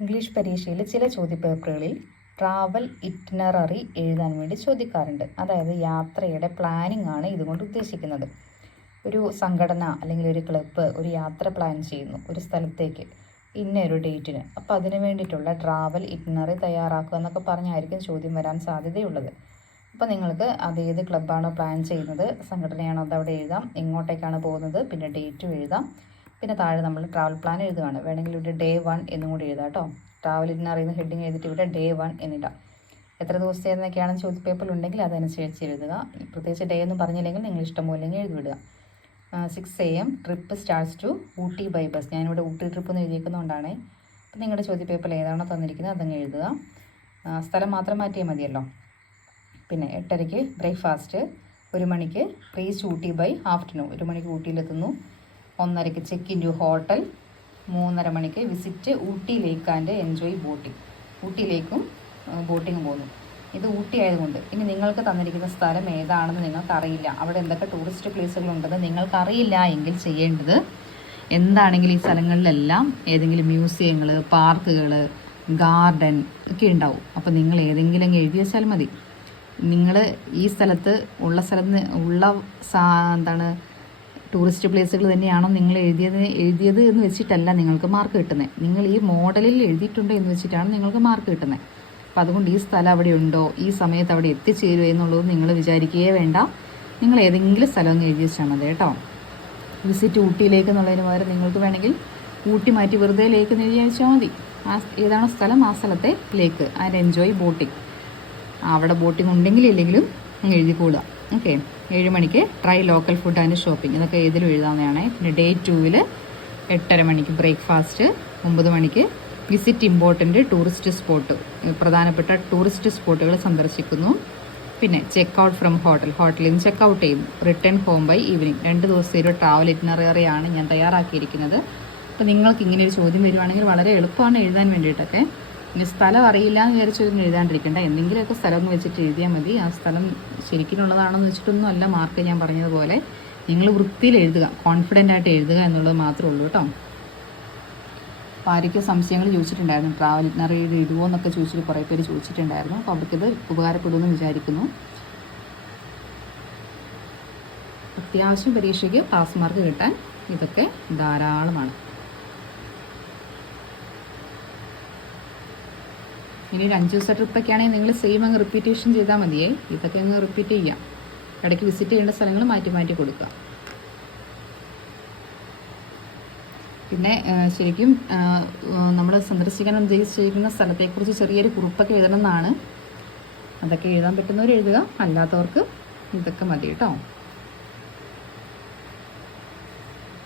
English പരീക്ഷയിൽ ചില ചോദ്യപേപ്പറുകളിൽ travel ഇറ്റിനററി എഴുതാൻ വേണ്ടി ചോദിക്കാറുണ്ട്. അതായത് യാത്രയുടെ പ്ലാനിംഗ് ആണ് ഇതുകൊണ്ട് ഉദ്ദേശിക്കുന്നത്. ഒരു സംഘടന അല്ലെങ്കിൽ ഒരു ക്ലബ്ബ് ഒരു യാത്ര പ്ലാൻ ചെയ്യുന്നു ഒരു സ്ഥലത്തേക്ക് ഇന്ന ഒരു ഡേറ്റിന് അപ്പോൾ അതിന് വേണ്ടിയിട്ടുള്ള ട്രാവൽ ഇറ്റിനറി തയ്യാറാക്കുക എന്നൊക്കെ പറഞ്ഞായിരിക്കും ചോദ്യം വരാൻ സാധ്യതയുള്ളത്. അപ്പോൾ നിങ്ങൾക്ക് അത് ഏത് ക്ലബ്ബാണോ പ്ലാൻ ചെയ്യുന്നത് സംഘടനയാണോ അത് അവിടെ എഴുതാം എങ്ങോട്ടേക്കാണ് പോകുന്നത് പിന്നെ ഡേറ്റും എഴുതാം. പിന്നെ താഴെ നമ്മൾ ട്രാവൽ പ്ലാൻ എഴുതുകയാണ് വേണമെങ്കിൽ ഇവിടെ ഡേ വൺ എന്നും കൂടി എഴുതാം കേട്ടോ ട്രാവൽ അറിയുന്ന ഹെഡിങ് എഴുതിയിട്ട് ഇവിടെ ഡേ വൺ എന്നിടാം. എത്ര ദിവസത്തെ എന്നൊക്കെയാണ് ചോദ്യപേപ്പറിൽ ഉണ്ടെങ്കിൽ അതനുസരിച്ച് എഴുതുക. പ്രത്യേകിച്ച് ഡേ എന്ന് പറഞ്ഞില്ലെങ്കിൽ നിങ്ങൾ ഇഷ്ടം പോലെ എഴുതി വിടുക six A M trip starts to Ooty by bus ഞാനിവിടെ ഊട്ടി ട്രിപ്പ് എന്ന് എഴുതിയിരിക്കുന്നതുകൊണ്ടാണ് അപ്പം നിങ്ങളുടെ ചോദ്യപേപ്പറിൽ ഏതാണോ തന്നിരിക്കുന്നത് അതങ്ങ് എഴുതുക. സ്ഥലം മാത്രം മാറ്റിയാൽ മതിയല്ലോ. പിന്നെ എട്ടരയ്ക്ക് ബ്രേക്ക്ഫാസ്റ്റ് ഒരു മണിക്ക് പ്രീസ് ഊട്ടി ബൈ ആഫ്റ്റർനൂൺ ഒരു മണിക്ക് ഊട്ടിയിലെത്തുന്നു. ഒന്നരയ്ക്ക് ചെക്ക് ഇൻ ടു ഹോട്ടൽ മൂന്നര മണിക്ക് visit Ooty lake and enjoy boating ഊട്ടിയിലേക്കും boating പോകുന്നു ഇത് ഊട്ടി ആയതുകൊണ്ട് ഇനി നിങ്ങൾക്ക് തന്നിരിക്കുന്ന സ്ഥലം ഏതാണെന്ന് നിങ്ങൾക്ക് അറിയില്ല അവിടെ എന്തൊക്കെ ടൂറിസ്റ്റ് പ്ലേസുകൾ ഉണ്ടെന്ന് നിങ്ങൾക്ക് അറിയില്ല എങ്കിൽ ചെയ്യേണ്ടത് എന്താണെങ്കിലും ഈ സ്ഥലങ്ങളിലെല്ലാം ഏതെങ്കിലും മ്യൂസിയങ്ങൾ പാർക്കുകൾ ഗാർഡൻ ഒക്കെ ഉണ്ടാവും. അപ്പോൾ നിങ്ങൾ ഏതെങ്കിലും എഴുതി വെച്ചാൽ മതി. നിങ്ങൾ ഈ സ്ഥലത്ത് ഉള്ള സ്ഥലത്ത് ഉള്ള സാ എന്താണ് ടൂറിസ്റ്റ് പ്ലേസുകൾ തന്നെയാണോ നിങ്ങൾ എഴുതിയത് എഴുതിയത് എന്ന് വെച്ചിട്ടല്ല നിങ്ങൾക്ക് മാർക്ക് കിട്ടുന്നത് നിങ്ങൾ ഈ മോഡലിൽ എഴുതിയിട്ടുണ്ട് എന്ന് വെച്ചിട്ടാണ് നിങ്ങൾക്ക് മാർക്ക് കിട്ടുന്നത് അപ്പം അതുകൊണ്ട് ഈ സ്ഥലം അവിടെ ഉണ്ടോ? ഈ സമയത്ത് അവിടെ എത്തിച്ചേരുമോ എന്നുള്ളത് നിങ്ങൾ വിചാരിക്കുകയേ വേണ്ട. നിങ്ങൾ ഏതെങ്കിലും സ്ഥലം ഒന്ന് എഴുതി വെച്ചാൽ മതി കേട്ടോ. വിസിറ്റ് ഊട്ടിയിലേക്ക് എന്നുള്ളതിന് പകരം നിങ്ങൾക്ക് വേണമെങ്കിൽ ഊട്ടി മാറ്റി വെറുതെ ലേക്ക് എന്ന് എഴുതി വെച്ചാൽ മതി. ആ ഏതാണോ സ്ഥലം ആ സ്ഥലത്തെ ലേക്ക്. And enjoy boating. അവിടെ ബോട്ടിംഗ് ഉണ്ടെങ്കിൽ ഇല്ലെങ്കിലും എഴുതിക്കൂടുക. ഓക്കെ. ഏഴ് മണിക്ക് try local food and shopping ഇതൊക്കെ ഏതിലും എഴുതാവുന്നതാണ്. പിന്നെ ഡേ ടൂവിൽ എട്ടര മണിക്ക് ബ്രേക്ക്ഫാസ്റ്റ് ഒമ്പത് മണിക്ക് വിസിറ്റ് ഇമ്പോർട്ടന്റ് ടൂറിസ്റ്റ് സ്പോട്ട് പ്രധാനപ്പെട്ട ടൂറിസ്റ്റ് സ്പോട്ടുകൾ സന്ദർശിക്കുന്നു. പിന്നെ ചെക്ക് ഔട്ട് ഫ്രം ഹോട്ടൽ ഹോട്ടലിൽ നിന്ന് ചെക്ക് ഔട്ട് ചെയ്യുന്നു റിട്ടേൺ ഹോം ബൈ ഈവനിങ് രണ്ട് ദിവസത്തെ ഒരു ട്രാവൽ ഇറ്റിനറിയാണ് ഞാൻ തയ്യാറാക്കിയിരിക്കുന്നത്. അപ്പോൾ നിങ്ങൾക്ക് ഇങ്ങനെ ഒരു ചോദ്യം വരുവാണെങ്കിൽ വളരെ എളുപ്പമാണ് എഴുതാൻ വേണ്ടിയിട്ടൊക്കെ. ഇനി സ്ഥലം അറിയില്ല എന്ന് വിചാരിച്ചൊന്നും എഴുതാണ്ടിരിക്കണ്ട. എന്തെങ്കിലുമൊക്കെ സ്ഥലം വെച്ചിട്ട് എഴുതിയാൽ മതി. ആ സ്ഥലം ശരിക്കുള്ളതാണെന്ന് വെച്ചിട്ടൊന്നും അല്ല മാർക്ക് ഞാൻ പറഞ്ഞതുപോലെ. നിങ്ങൾ വൃത്തിയിൽ എഴുതുക. കോൺഫിഡന്റ് ആയിട്ട് എഴുതുക എന്നുള്ളത് മാത്രമേ ഉള്ളൂ കേട്ടോ. അപ്പോൾ ആരൊക്കെ സംശയങ്ങൾ ചോദിച്ചിട്ടുണ്ടായിരുന്നു. ട്രാവൽ ഇഗ്നറിയുടെ എഴുതുമോ എന്നൊക്കെ ചോദിച്ചിട്ട് കുറേ പേര് ചോദിച്ചിട്ടുണ്ടായിരുന്നു. അപ്പോൾ അവർക്കിത് ഉപകാരപ്പെടുമെന്ന് വിചാരിക്കുന്നു. അത്യാവശ്യം പരീക്ഷയ്ക്ക് പാസ് മാർക്ക് കിട്ടാൻ ഇതൊക്കെ ധാരാളമാണ്. ഇനി ഒരു അഞ്ച് ദിവസത്തെ ട്രിപ്പൊക്കെ ആണെങ്കിൽ നിങ്ങൾ സെയിം അങ്ങ് റിപ്പീറ്റേഷൻ ചെയ്താൽ മതിയേ. ഇതൊക്കെ അങ്ങ് റിപ്പീറ്റ് ചെയ്യാം ഇടയ്ക്ക് വിസിറ്റ് ചെയ്യേണ്ട സ്ഥലങ്ങൾ മാറ്റി മാറ്റി കൊടുക്കുക. പിന്നെ ശരിക്കും നമ്മൾ സന്ദർശിക്കാൻ ഉദ്ദേശിച്ചിരിക്കുന്ന സ്ഥലത്തെക്കുറിച്ച് ചെറിയൊരു കുറിപ്പൊക്കെ എഴുതണം എന്നാണ്. അതൊക്കെ എഴുതാൻ പറ്റുന്നവർ എഴുതുക. അല്ലാത്തവർക്ക് ഇതൊക്കെ മതി കേട്ടോ.